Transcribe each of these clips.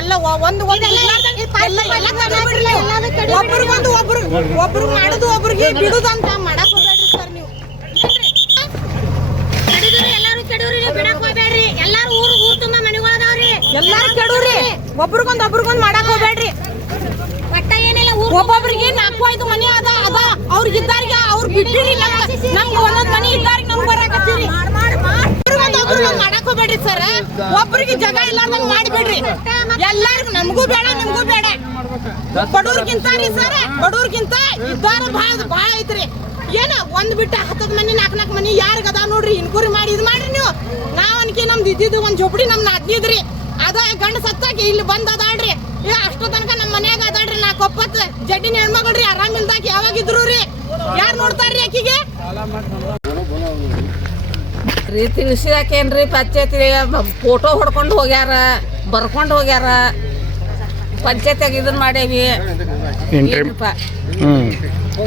ಎಲ್ಲ ಒಂದು. ಒಬ್ರಿಗೊಂದು ಒಬ್ರು ಒಬ್ರು ಮಾಡುದು ಒಬ್ರಿಗೆ ಬಿಡುದು ಅಂತ ಮಾಡಕ್ ಹೋಗ್ಬೇಡ್ರಿ ಸರ್ ನೀವು. ಎಲ್ಲಾರು ಕೆಡವ್ರಿ ನೀವು ಬಿಡಕ್ ಹೋಗ್ಬೇಡ್ರಿ. ಎಲ್ಲಾರು ಊರು ಊರ್ ತುಂಬಾ ಮನೆಗಳದಾವ್ರಿ. ಎಲ್ಲಾರು ಕೆಡವ್ರಿ ಒಬ್ರಿಗೊಂದ್ ಒಬ್ರಿಗೊಂದ್ ಮಾಡಕ್ ಹೋಗ್ಬೇಡ್ರಿ. ಒಟ್ಟ ಏನಿಲ್ಲ ಊರ್ ಒಬ್ಬೊಬ್ರಿಗೆ ನಾಲ್ಕು ಐದು ಮನೆ ಅದ ಅದ. ಅವ್ರಿಗೆ ಇದ್ದಾರಿಗೆ ಅವ್ರು ಬಿಟ್ಟಿರಿ ನಮ್ಗೆ ಒಂದೊಂದ್ ಮನೆ ಇದ್ದಾರಿಗೆ ಹೋಗ್ಬೇಡ್ರಿ ಸರ್ ಒಬ್ರಿಗೆ ಜಗ ಇಲ್ಲಾರ್ದಂಗ್ ಮಾಡಿಬಿಡ್ರಿ. ಎಲ್ಲಾರ್ಗು ನಮಗೂ ಬೇಡ, ನಿಮ್ಗೂ ಬೇಡ. ಬಡವ್ರಿಗಿಂತ ರೀ ಸರ್ ಬಡವ್ರಿಗಿಂತ ಇದ್ದಾರ ಭಾಳ ಭಾಳ ಐತ್ರಿ. ಏನ ಒಂದ್ ಬಿಟ್ಟ ಹತ್ತದ ಮನಿ ನಾಲ್ಕು ನಾಲ್ಕು ಮನಿ ಯಾರಿಗ ನೋಡ್ರಿ? ಇನ್ಕ್ವರಿ ಮಾಡಿ, ಇದ್ ಮಾಡ್ರಿ ನೀವು. ನಾವ್ ಅನ್ಕಿ ನಮ್ದು ಇದ್ದಿದ್ದು ಒಂದ್ ಜೋಪಡಿ ನಮ್ನ ಅದ್ನಿದ್ರಿ ಅದ ಗಂಡ ಸತ್ತಾಗ ಇಲ್ಲಿ ಬಂದ್ ಅದಾಳ್ರಿ. ಅಷ್ಟು ತನಕ ನಮ್ಮ ಮನ್ಯಾಗ ಅದಾಳ್ರಿ ನಾ ಕೊಪ್ಪತ್ ಜಡ್ಡಿನ ಹೆಣ್ಮಗಳ್ರಿ ಆರಾಮ್ ಯಾವಾಗಿದ್ರು ರೀ. ಯಾರ್ ನೋಡ್ತಾರ್ರಿ ಆಕಿಗೆ ರೀ ತಿಳಿಸಿದಾಕೇನ್ರಿ ಪಂಚಾಯತಿ ಫೋಟೋ ಹೊಡ್ಕೊಂಡು ಹೋಗ್ಯಾರ ಬರ್ಕೊಂಡು ಹೋಗ್ಯಾರ. ಪಂಚಾಯತಿಯಾಗ ಇದನ್ನ ಮಾಡೇವಿ. ಎಂಟ್ರಿ ಹ್ಞೂ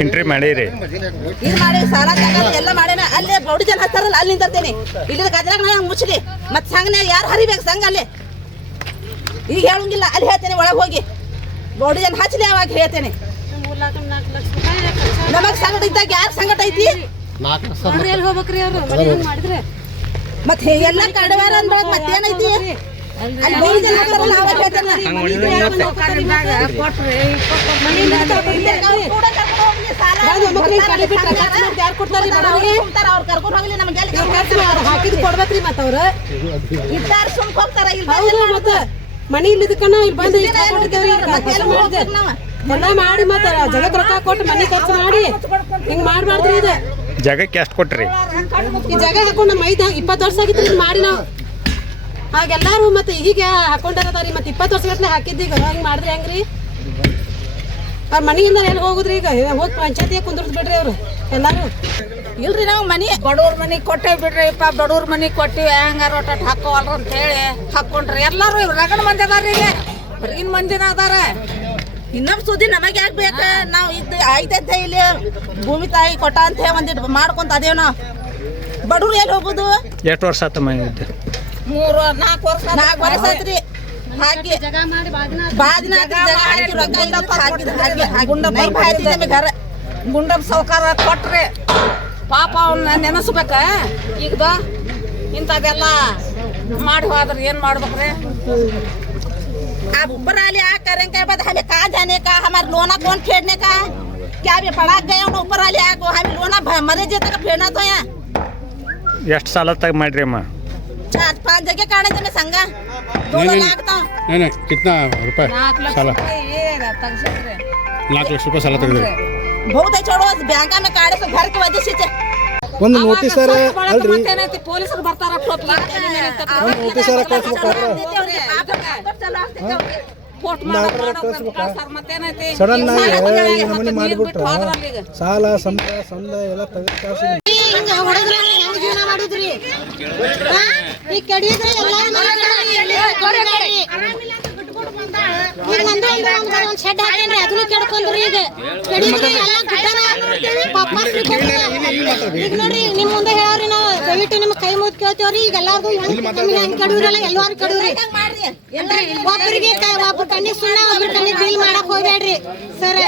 ಎಂಟ್ರಿ ಮಾಡೀರಿ. ಇದು ಮಾಡಿ ಸಾಲ ತಗೊಂಡು ಎಲ್ಲ ಮಾಡೇನ. ಅಲ್ಲಿ ಬೌಡಿ ಜನ ಹಚ್ತಾರಲ್ಲ ಅಲ್ಲಿ ನಿಂತರ್ತೇನೆ. ಇಲ್ಲಿ ಗದ್ರಾಗ ನಾನು ಮುಚ್ಚಲಿ ಮತ್ತೆ ಸಂಘನೆ ಯಾರು ಹರಿಬೇಕು ಸಂಘ ಅಲ್ಲಿ? ಈಗ ಹೇಳಂಗಿಲ್ಲ ಅಲ್ಲಿ ಹೇಳ್ತೇನೆ ಒಳಗೆ ಹೋಗಿ. ಬೌಡಿ ಜನ ಹಚ್ಚಲಿ ಅವಾಗ ಹೇಳ್ತೇನೆ. ನಮಗ್ ಸಂಘಟ ಇದ್ದಾಗ ಯಾರು ಸಂಘಟ ಐತಿ ಮತ್ತೆ ಎಲ್ಲ ಕಡವಾರ ಮತ್ತೇನೈತಿ ಅಲ್ಲಿ ಜನ ಕೂಡ ಯಾರು ಕೊಡ್ತಾರ್ರಿ ಬಡವ್ರಿಗೆ? ಇವ್ರ್ ಖರ್ಚು ಹಾಕಿದ್ ಕೊಡ್ಬೇಕ್ರಿ ಮತ್ತ ಅವ್ರ. ಹೌದು ಮತ್ತ ಮನಿ ಇಲ್ಲಿದಕ್ಕನ ಇಲ್ಲಿ ಬಂದು ಇಷ್ಟ ಮಾಡಿದೆ ಎಲ್ಲ ಮಾಡಿ ಮತ್ತ ಜಗತ್ ರೊಕ್ಕ ಕೊಟ್ಟು ಮನಿ ಖರ್ಚು ಮಾಡಿ. ಹಿಂಗ್ ಮಾಡ್ಬಾರ್ದ್ರಿ ಇದು. ಜಾಗಕ್ಕೆ ಎಷ್ಟು ಕೊಟ್ರಿ. ಈ ಜಾಗ ಹಾಕೊಂಡು ನಮ್ಮ ಐದು ಇಪ್ಪತ್ತು ವರ್ಷ ಆಗಿತ್ತು ಹಿಂಗ್ ಮಾಡಿ ನಾವು. ಹಾಗೆಲ್ಲಾರು ಮತ್ತೆ ಈಗ ಹಾಕೊಂಡಾರದಾರಿ ಮತ್ತೆ ಇಪ್ಪತ್ತು ವರ್ಷ ಗಟ್ಟಲೆ ಹಾಕಿದ್ದು ಈಗ. ಹಂಗೆ ಮಾಡಿದ್ರೆ ಹೆಂಗ್ರಿ? ಅವ್ರ ಮನೆಯಿಂದ ಎಲ್ಲಿ ಹೋಗುದ್ರಿ ಈಗ? ಹೋಗಿ ಪಂಚಾಯತಿಗೆ ಕುಂದ್ರದ್ ಬಿಡ್ರಿ ಅವ್ರು ಎಲ್ಲಾರು. ಇಲ್ರಿ ನಾವು ಮನಿ ಬಡವ್ರ ಮನಿ ಕೊಟ್ಟೆ ಬಿಡ್ರಿಪ್ಪ ಬಡವ್ರ ಮನಿ ಕೊಟ್ಟಿವಿ. ಹೆಂಗಾರ ಒಟ್ಟ ಹಾಕೋವಲ್ರ ಅಂತ ಹೇಳಿ ಹಾಕೊಂಡ್ರಿ. ಎಲ್ಲಾರು ರಗಡ ಮಂದಿ ಅದಾರ ಈಗ. ಹೊರಗಿನ ಮಂದಿನ ಅದಾರ. ಇನ್ನೊಂದ್ ಸುದ್ದಿ ನಮಗೆ ಯಾಕೆ ಬೇಕ? ನಾವು ಇದು ಐತೈತೆ ಇಲ್ಲಿ. ಭೂಮಿ ತಾಯಿ ಕೊಟ್ಟ ಅಂತ ಹೇಳಿ ಒಂದಿಟ್ಟು ಮಾಡ್ಕೊಂತ ಅದೇವ್ ನಾವು ಬಡವ್ರು ಎಲ್ಲಿ ಹೋಗುದು? ಎಷ್ಟು ವರ್ಷ ಆತ ಮನೆ ಮೂರು ನಾಲ್ಕು ವರ್ಷ ನಾಲ್ಕು ವರ್ಷ ಆಯ್ತ್ರಿ ಹಾಕಿ ಜಗ ಮಾಡಿ ಬಾದಿನ ಬಾದಿನ ಜಾಗ ಹಾಕಿ ರೊಕ್ಕ ಇಲ್ಲಪ್ಪ ಹಾಕಿದ ಹಾಕಿ ಗುಂಡಪ್ಪ ಬಾಯ್ತಿದೆ ನಮಗೆ ಘರ ಗುಂಡಪ್ಪ ಸೌಕಾರ ಕೊಟ್ರಿ ಪಾಪ ಅವನ್ನ ನೆನೆಸ್ಬೇಕ? ಈಗ ಇಂಥದ್ದೆಲ್ಲ ಮಾಡಿ ಹೋದ್ರೆ ಏನು ಮಾಡ್ಬೇಕ್ರಿ? अब ऊपर वाले आ करेंगे के बाद हमें कहा जाने का हमारे लोना कौन फेरने का क्या भी पढ़ा गए उन ऊपर वाले आ को हमें लोना भ- मरे जेते का फेरना तो यहाँ ಎಷ್ಟು ಸಾಲ ತಗ ಮಾಡ್ರಿ ಅಮ್ಮ चार पांच जगह काढ़े थे मैं संगा दो लाख तो नहीं नहीं कितना रुपए ನಾಲ್ಕು ಲಕ್ಷ ಸಾಲ ರೂಪಾಯಿ ತೆಗ್ಸಿದ್ರಿ ನಾಲ್ಕು ಲಕ್ಷ ರೂಪಾಯಿ ಸಾಲ ತೆಗೆದ್ರಿ बहुत है छोड़ो बैंक में काढ़े से घर की वजह से चे। ಒಂದು ನೋಟಿಸ್ ಅಲ್ರಿ. ಪೊಲೀಸರು ಸಡನ್ ಆಗಿ ಮಾಡಿಬಿಟ್ರ? ಸಾಲ ಸಂಬಳ ಸಂಬಳ ಎಲ್ಲ ತೆಗೆದು ಮಾಡಿದ್ರಿ? ಎಲ್ಲ ಈಗ. ಎಲ್ಲ ನೋಡ್ರಿ, ನಿಮ್ ಮುಂದೆ ಹೇಳ್ರಿ ನಾವು, ದಯವಿಟ್ಟು ಕೈ ಈಗ ಎಲ್ಲಾರು ಒಬ್ಬರಿಗೆ ಸುಣ್ಣ ಬಿಲ್ ಸರ್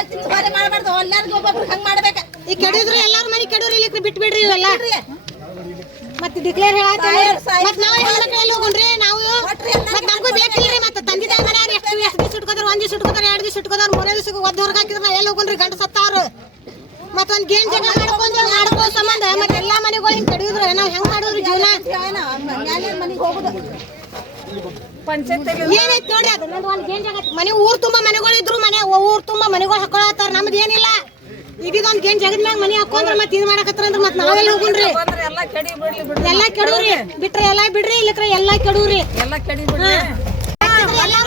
ಕೆಡಿದ್ರು ಎಲ್ಲಾರ ಬಿಟ್ಬಿಡ್ರಿ ಇವೆಲ್ಲ. ಮತ್ತೆ ಡಿಕ್ಲೇರ್ ಮತ್ ನಾವ್ ಬೇಕಿಲ್ರಿ ಮತ್ತೆ ತಂದೆ ತಾಯಿ ಮನ್ಯಾರ ಎಷ್ಟು ಎಷ್ಟು ದಿವಸ ಇಟ್ಕೋತಾರ ಒಂದ್ ದಿವಸ ಇಟ್ಕೋತಾರ ಎರಡ್ ದಿವಸ ಇಟ್ಕೋತಾರ ಮೂರೇ ದಿವಸ ಒದ್ದು ಹೊರಗೆ ಹಾಕಿದ್ರ ನಾ ಎಲ್ಲಿ ಹೋಗಲ್ರಿ ಗಂಡ ಸತ್ತಾರು ಮತ್ತೊಂದು ಗೇಣ್ ಜಗಳ ಮಾಡ್ಕೊಂಡು ಮಾಡ್ಕೋ ಸಂಬಂಧ ಮತ್ತೆ ಎಲ್ಲಾ ಮನೆಗಳು ಹಿಂಗ್ ಕಡಿಯುದ್ರ ನಾವ್ ಹೆಂಗ್ ಮಾಡೋದ್ರಿ ಜೀವನ? ಮನೆಗೆ ಹೋಗುದು ಏನೈತ್ ನೋಡಿ ಅದು? ನಂದು ಒಂದ್ ಗೇಣ್ ಜಗ ಮನೆ ಊರ್ ತುಂಬಾ ಮನೆಗಳು ಇದ್ರು ಮನೆ ಊರ್ ತುಂಬಾ ಮನೆಗಳು ಹಾಕೊಳತ್ತಾರ ನಮ್ದು ಏನಿಲ್ಲ ಇದೊಂದ್ ಗೇಣ್ ಜಗದ್ ಮ್ಯಾಗ ಮನೆ ಹಾಕೊಂಡ್ರ ಮತ್ ಇದು ಮಾಡಕತ್ತಾರ ಅಂದ್ರ ಮತ್ ನಾವೆಲ್ಲ ಹೋಗುಣ್ರಿ? ಎಲ್ಲಾ ಕೆಡವ್ರಿ ಬಿಟ್ರೆ ಎಲ್ಲಾ ಬಿಡ್ರಿ ಇಲ್ಲಕ್ರ ಎಲ್ಲಾ ಕೆಡವ್ರಿ ಎಲ್ಲ ಕೆಡಿ ಬಿಡ್ಲಿ ಎಲ್ಲಾರು ಕೆಡವ್ರಿ ಇದನ್ನ ಮಾಡ್ಕೋಬೇಡ್ರಿ.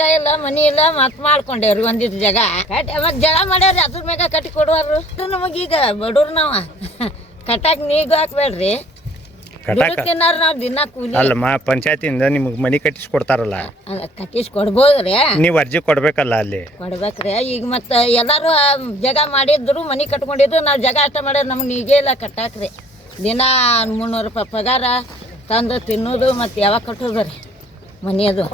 ಜಾಗ ಇಲ್ಲ ಮನಿ ಇಲ್ಲ ಮತ್ ಮಾಡ್ಕೊಂಡೇವ್ರಿ ಒಂದಿದ್ ಜಾಗ. ಕಟ್ಟಿ ಮತ್ ಜಳ ಮಾಡ್ಯಾರ ಅದ್ರ ಮ್ಯಾಗ ಕಟ್ಟಿ ಕೊಡುವಾರು ನಮಗೀಗ ಬಡವ್ರ ನಾವ. ಕಟ್ಟಾಕ್ ನೀಗ ಹಾಕ್ಬೇಡ್ರಿ. ತಿನ್ನಾರ ನಾವ್ ದಿನ ಕೂಲಿ. ಅಲ್ಲಮ್ಮ ಪಂಚಾಯತಿಯಿಂದ ನಿಮಗೆ ಮನಿ ಕಟ್ಟಿಸಿ ಕೊಡ್ತಾರಲ್ಲ ಕಟ್ಟಿಸಿ ಕೊಡ್ಬೋದ್ರಿ ನೀವು ಅರ್ಜಿ ಕೊಡ್ಬೇಕಲ್ಲ ಅಲ್ಲಿ? ಕೊಡ್ಬೇಕ್ರಿ. ಈಗ ಮತ್ತ ಎಲ್ಲಾರು ಜಗ ಮಾಡಿದ್ರು ಮನಿ ಕಟ್ಕೊಂಡಿದ್ರು ನಾವ್ ಜಗ ಅಷ್ಟ ಮಾಡ್ಯಾರ ನಮ್ಗೆ ನೀಗೇ ಇಲ್ಲ ಕಟ್ಟಾಕ್ರಿ. ದಿನ ಮುನ್ನೂರು ರೂಪಾಯಿ ಪಗಾರ ತಂದು ತಿನ್ನೋದು ಮತ್ತೆ ಯಾವಾಗ ಕಟ್ಟೋದ್ರಿ ಮನಿ ಅದು.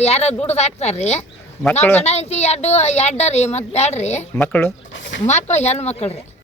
ಯಾರ ದುಡ್ದು ಹಾಕ್ತಾರ್ರಿ. ಮಕ್ಕಳು? ಐತಿ ಎರಡು ಎರಡ ರೀ ಮತ್ತೆ ಬ್ಯಾಡ್ರಿ. ಮಕ್ಕಳು? ಮಕ್ಳು ಹೆಣ್ಣು ಮಕ್ಳು ರೀ.